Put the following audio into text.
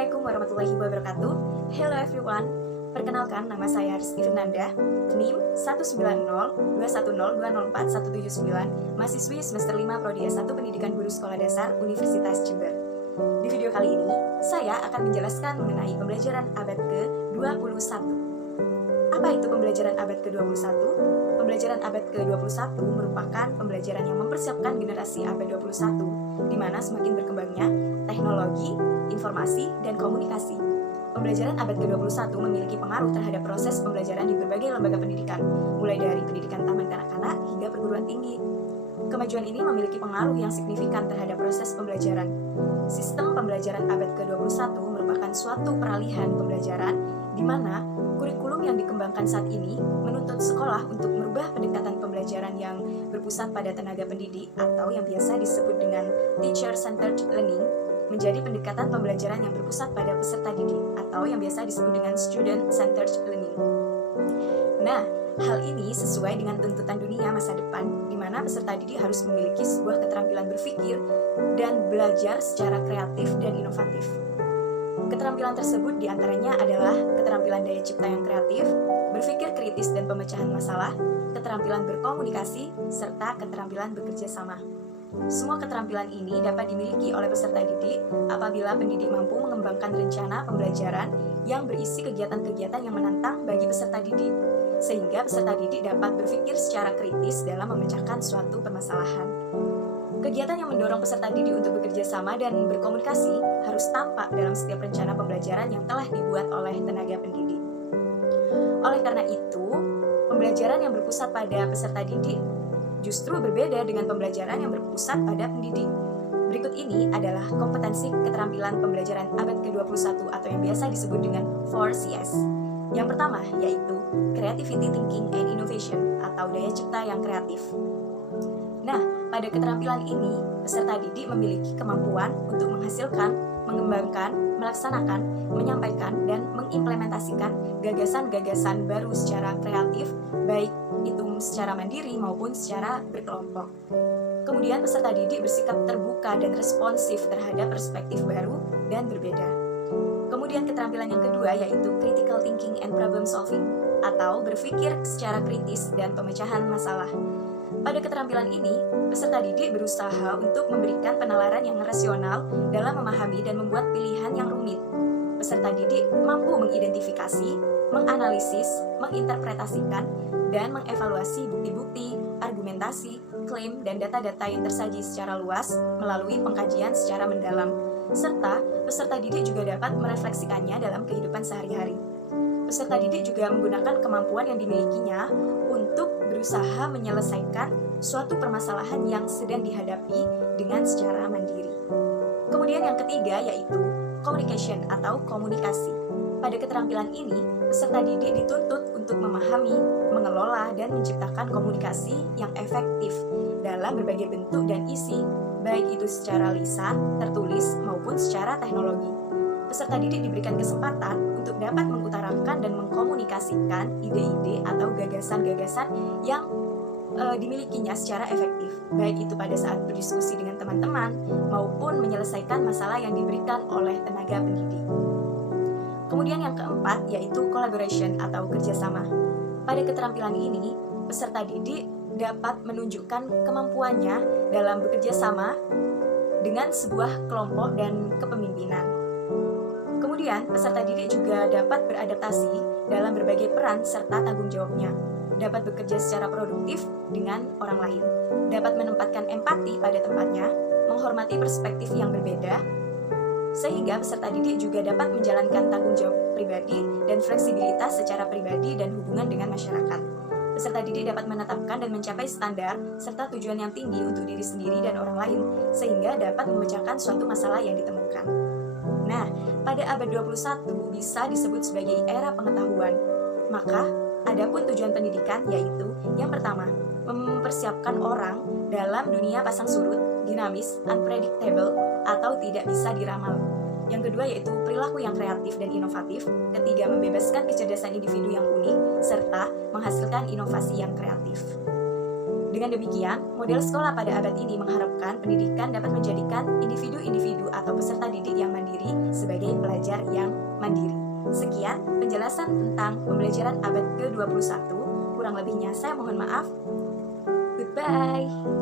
Assalamualaikum warahmatullahi wabarakatuh. Hello everyone. Perkenalkan, nama saya Rizky Fernanda, NIM 1902102041179, mahasiswi semester 5 Prodi S1 Pendidikan Guru Sekolah Dasar Universitas Jember. Di video kali ini, saya akan menjelaskan mengenai pembelajaran abad ke-21. Apa itu pembelajaran abad ke-21? Pembelajaran abad ke-21 merupakan pembelajaran yang mempersiapkan generasi abad 21, di mana semakin berkembangnya teknologi, informasi, dan komunikasi. Pembelajaran abad ke-21 memiliki pengaruh terhadap proses pembelajaran di berbagai lembaga pendidikan, mulai dari pendidikan taman kanak-kanak hingga perguruan tinggi. Kemajuan ini memiliki pengaruh yang signifikan terhadap proses pembelajaran. Sistem pembelajaran abad ke-21 merupakan suatu peralihan pembelajaran di mana kurikulum yang dikembangkan saat ini menuntut sekolah untuk merubah pendekatan pembelajaran yang berpusat pada tenaga pendidik atau yang biasa disebut dengan teacher-centered learning menjadi pendekatan pembelajaran yang berpusat pada peserta didik atau yang biasa disebut dengan student-centered learning. Nah, hal ini sesuai dengan tuntutan dunia masa depan, di mana peserta didik harus memiliki sebuah keterampilan berpikir dan belajar secara kreatif dan inovatif. Keterampilan tersebut diantaranya adalah keterampilan daya cipta yang kreatif, berpikir kritis dan pemecahan masalah, keterampilan berkomunikasi, serta keterampilan bekerja sama. Semua keterampilan ini dapat dimiliki oleh peserta didik apabila pendidik mampu mengembangkan rencana pembelajaran yang berisi kegiatan-kegiatan yang menantang bagi peserta didik, sehingga peserta didik dapat berpikir secara kritis dalam memecahkan suatu permasalahan. Kegiatan yang mendorong peserta didik untuk bekerja sama dan berkomunikasi harus tampak dalam setiap rencana pembelajaran yang telah dibuat oleh tenaga pendidik. Oleh karena itu, pembelajaran yang berpusat pada peserta didik justru berbeda dengan pembelajaran yang berpusat pada pendidik. Berikut ini adalah kompetensi keterampilan pembelajaran abad ke-21 atau yang biasa disebut dengan 4CS. Yang pertama yaitu Creativity Thinking and Innovation atau daya cipta yang kreatif. Nah, pada keterampilan ini, peserta didik memiliki kemampuan untuk menghasilkan, mengembangkan, melaksanakan, menyampaikan, dan mengimplementasikan gagasan-gagasan baru secara kreatif, baik itu secara mandiri maupun secara berkelompok. Kemudian peserta didik bersikap terbuka dan responsif terhadap perspektif baru dan berbeda. Kemudian keterampilan yang kedua yaitu Critical Thinking and Problem Solving atau berpikir secara kritis dan pemecahan masalah. Pada keterampilan ini, peserta didik berusaha untuk memberikan penalaran yang rasional dalam memahami dan membuat pilihan yang rumit. Peserta didik mampu mengidentifikasi, menganalisis, menginterpretasikan, dan mengevaluasi bukti-bukti, argumentasi, klaim, dan data-data yang tersaji secara luas melalui pengkajian secara mendalam, serta peserta didik juga dapat merefleksikannya dalam kehidupan sehari-hari. Peserta didik juga menggunakan kemampuan yang dimilikinya untuk berusaha menyelesaikan suatu permasalahan yang sedang dihadapi dengan secara mandiri. Kemudian yang ketiga yaitu communication atau komunikasi. Pada keterampilan ini, peserta didik dituntut untuk memahami, mengelola, dan menciptakan komunikasi yang efektif dalam berbagai bentuk dan isi, baik itu secara lisan, tertulis, maupun secara teknologi. Peserta didik diberikan kesempatan untuk dapat mengutarakan dan mengkomunikasikan ide-ide atau gagasan-gagasan yang dimilikinya secara efektif, baik itu pada saat berdiskusi dengan teman-teman maupun menyelesaikan masalah yang diberikan oleh tenaga pendidik. Kemudian yang keempat yaitu collaboration atau kerjasama. Pada keterampilan ini, peserta didik dapat menunjukkan kemampuannya dalam bekerja sama dengan sebuah kelompok dan kepemimpinan. Kemudian, peserta didik juga dapat beradaptasi dalam berbagai peran serta tanggung jawabnya, dapat bekerja secara produktif dengan orang lain, dapat menempatkan empati pada tempatnya, menghormati perspektif yang berbeda, sehingga peserta didik juga dapat menjalankan tanggung jawab pribadi dan fleksibilitas secara pribadi dan hubungan dengan masyarakat. Peserta didik dapat menetapkan dan mencapai standar serta tujuan yang tinggi untuk diri sendiri dan orang lain, sehingga dapat memecahkan suatu masalah yang ditemukan. Nah, pada abad 21 bisa disebut sebagai era pengetahuan. Maka, adapun tujuan pendidikan yaitu yang pertama, mempersiapkan orang dalam dunia pasang surut, dinamis, unpredictable, atau tidak bisa diramal. Yang kedua yaitu perilaku yang kreatif dan inovatif. Ketiga, membebaskan kecerdasan individu yang unik, serta menghasilkan inovasi yang kreatif. Dengan demikian, model sekolah pada abad ini mengharapkan pendidikan dapat menjadikan individu-individu atau peserta didik yang mandiri sebagai sebagai pelajar yang mandiri. Sekian penjelasan tentang pembelajaran abad ke-21. Kurang lebihnya saya mohon maaf. Goodbye.